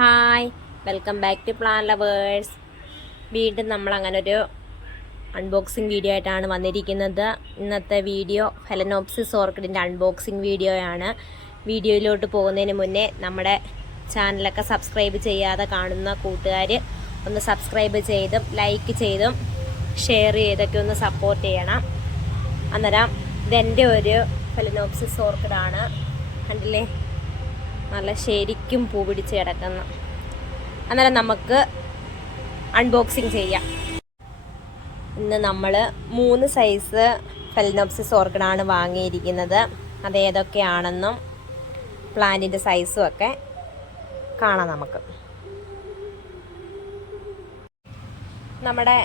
Hi, welcome back to plan lovers. വീണ്ടും നമ്മൾ അങ്ങനെ ഒരു അൺബോക്സിങ് വീഡിയോ ആയിട്ടാണ് വന്നിരിക്കുന്നത്. ഇന്നത്തെ വീഡിയോ ഫെലനോപ്സിസ് ഓർക്കിഡിൻ്റെ അൺബോക്സിങ് വീഡിയോയാണ്. വീഡിയോയിലോട്ട് പോകുന്നതിന് മുന്നേ നമ്മുടെ ചാനലൊക്കെ സബ്സ്ക്രൈബ് ചെയ്യാതെ കാണുന്ന കൂട്ടുകാർ ഒന്ന് സബ്സ്ക്രൈബ് ചെയ്തും ലൈക്ക് ചെയ്തും ഷെയർ ചെയ്തൊക്കെ ഒന്ന് സപ്പോർട്ട് ചെയ്യണം. അന്നേരം ഇതെൻ്റെ ഒരു ഫെലനോപ്സിസ് ഓർക്കിഡാണ്. കണ്ടില്ലേ, നല്ല ശരിക്കും പൂ പിടിച്ച് കിടക്കുന്നു. അന്നേരം നമുക്ക് അൺബോക്സിങ് ചെയ്യാം. ഇന്ന് നമ്മൾ 3 സൈസ് ഫെലനോപ്സിസ് ഓർക്കിഡാണ് വാങ്ങിയിരിക്കുന്നത്. അതേതൊക്കെയാണെന്നും പ്ലാന്റിൻ്റെ സൈസും ഒക്കെ കാണാം. നമുക്ക് നമ്മുടെ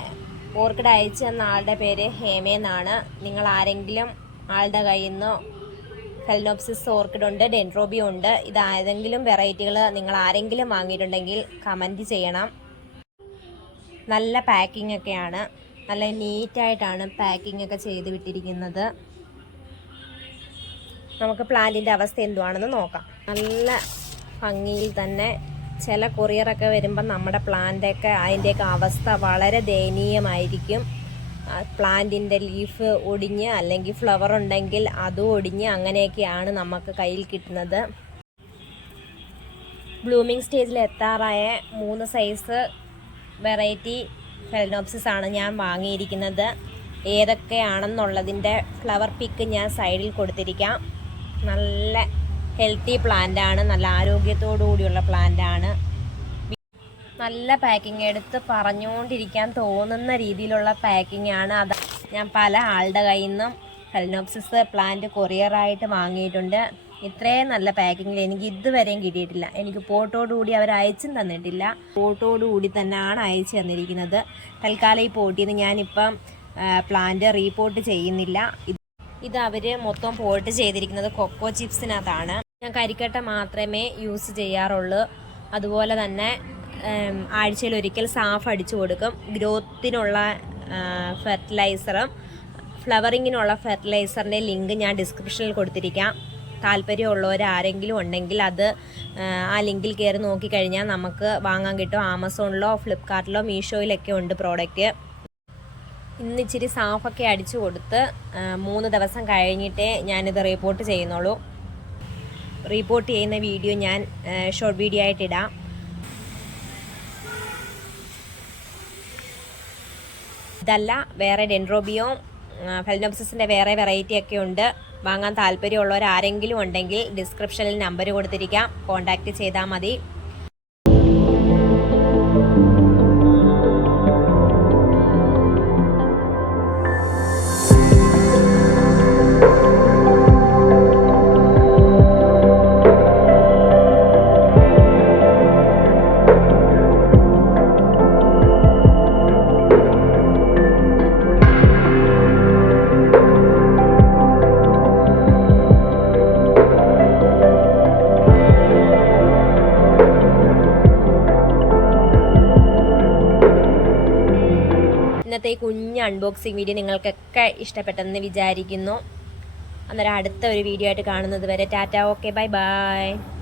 ഓർക്കിഡ് അയച്ചു തന്ന ആളുടെ പേര് ഹേമയെന്നാണ്. നിങ്ങൾ ആരെങ്കിലും ആളുടെ കയ്യിൽ നിന്ന് ഫെലനോപ്സിസ് ഓർക്കിഡ് ഉണ്ട്, ഡെൻഡ്രോബിയം ഉണ്ട്, ഇതേതെങ്കിലും വെറൈറ്റികൾ നിങ്ങൾ ആരെങ്കിലും വാങ്ങിയിട്ടുണ്ടെങ്കിൽ കമൻറ്റ് ചെയ്യണം. നല്ല പാക്കിംഗ് ഒക്കെയാണ്, നല്ല നീറ്റായിട്ടാണ് പാക്കിംഗ് ഒക്കെ ചെയ്ത് വിട്ടിരിക്കുന്നത്. നമുക്ക് പ്ലാന്റിൻ്റെ അവസ്ഥ എന്തുവാണെന്ന് നോക്കാം. നല്ല ഭംഗിയിൽ തന്നെ ചില കൊറിയറൊക്കെ വരുമ്പം നമ്മുടെ പ്ലാന്റൊക്കെ അതിൻ്റെയൊക്കെ അവസ്ഥ വളരെ ദയനീയമായിരിക്കും. പ്ലാന്റിൻ്റെ ലീഫ് ഒടിഞ്ഞ് അല്ലെങ്കിൽ ഫ്ലവർ ഉണ്ടെങ്കിൽ അതും ഒടിഞ്ഞ് അങ്ങനെയൊക്കെയാണ് നമുക്ക് കയ്യിൽ കിട്ടുന്നത്. ബ്ലൂമിങ് സ്റ്റേജിൽ എത്താറായ 3 സൈസ് വെറൈറ്റി ഫെലനോപ്സിസ് ആണ് ഞാൻ വാങ്ങിയിരിക്കുന്നത്. ഏതൊക്കെയാണെന്നുള്ളതിൻ്റെ ഫ്ലവർ പിക്ക് ഞാൻ സൈഡിൽ കൊടുത്തിരിക്കാം. നല്ല ഹെൽത്തി പ്ലാന്റാണ്, നല്ല ആരോഗ്യത്തോടു കൂടിയുള്ള പ്ലാന്റാണ്. നല്ല പാക്കിംഗ്, എടുത്ത് പറഞ്ഞുകൊണ്ടിരിക്കാൻ തോന്നുന്ന രീതിയിലുള്ള പാക്കിംഗ് ആണ്. അത് ഞാൻ പല ആളുടെ കയ്യിൽ നിന്നും ഫെലനോപ്സിസ് പ്ലാന്റ് കൊറിയറായിട്ട് വാങ്ങിയിട്ടുണ്ട്. ഇത്രയും നല്ല പാക്കിങ്ങിൽ എനിക്ക് ഇതുവരെയും കിട്ടിയിട്ടില്ല. എനിക്ക് പോട്ടോടുകൂടി അവർ അയച്ചും തന്നിട്ടില്ല. പോട്ടോടുകൂടി തന്നെയാണ് അയച്ചു തന്നിരിക്കുന്നത്. തൽക്കാലം ഈ പോട്ടിൽ നിന്ന് ഞാനിപ്പം പ്ലാന്റ് റീപോർട്ട് ചെയ്യുന്നില്ല. ഇത് അവർ മൊത്തം പോട്ട് ചെയ്തിരിക്കുന്നത് കൊക്കോ ചിപ്സിനകത്താണ്. ഞാൻ കരിക്കട്ട മാത്രമേ യൂസ് ചെയ്യാറുള്ളൂ. അതുപോലെ തന്നെ ആഴ്ചയിൽ ഒരിക്കൽ സാഫ് അടിച്ചു കൊടുക്കും. ഗ്രോത്തിനുള്ള ഫെർട്ടിലൈസറും ഫ്ലവറിങ്ങിനുള്ള ഫെർട്ടിലൈസറിൻ്റെ ലിങ്ക് ഞാൻ ഡിസ്ക്രിപ്ഷനിൽ കൊടുത്തിരിക്കാം. താല്പര്യമുള്ളവർ ആരെങ്കിലും ഉണ്ടെങ്കിൽ അത് ആ ലിങ്കിൽ കയറി നോക്കിക്കഴിഞ്ഞാൽ നമുക്ക് വാങ്ങാൻ കിട്ടും. ആമസോണിലോ ഫ്ലിപ്കാർട്ടിലോ മീഷോയിലൊക്കെ ഉണ്ട് പ്രോഡക്റ്റ്. ഇന്ന് ഇച്ചിരി സാഫൊക്കെ അടിച്ചു കൊടുത്ത് 3 ദിവസം കഴിഞ്ഞിട്ടേ ഞാനിത് റിപ്പോർട്ട് ചെയ്യുന്നുള്ളൂ. റിപ്പോർട്ട് ചെയ്യുന്ന വീഡിയോ ഞാൻ ഷോർട്ട് വീഡിയോ ആയിട്ടിടാം. ഇതല്ല, വേറെ ഡെൻഡ്രോബിയോ ഫെലനോപ്സിസിൻ്റെ വേറെ വെറൈറ്റി ഒക്കെ ഉണ്ട്. വാങ്ങാൻ താല്പര്യമുള്ളവർ ആരെങ്കിലും ഉണ്ടെങ്കിൽ ഡിസ്ക്രിപ്ഷനിൽ നമ്പർ കൊടുത്തിരിക്കാം, കോൺടാക്റ്റ് ചെയ്താൽ മതി. ഇന്നത്തെ ഈ കുഞ്ഞ് അൺബോക്സിങ് വീഡിയോ നിങ്ങൾക്കൊക്കെ ഇഷ്ടപ്പെട്ടെന്ന് വിചാരിക്കുന്നു. അന്നേരം അടുത്ത ഒരു വീഡിയോ ആയിട്ട് കാണുന്നത് വരെ ടാറ്റ, ഓക്കെ, ബൈ ബൈ.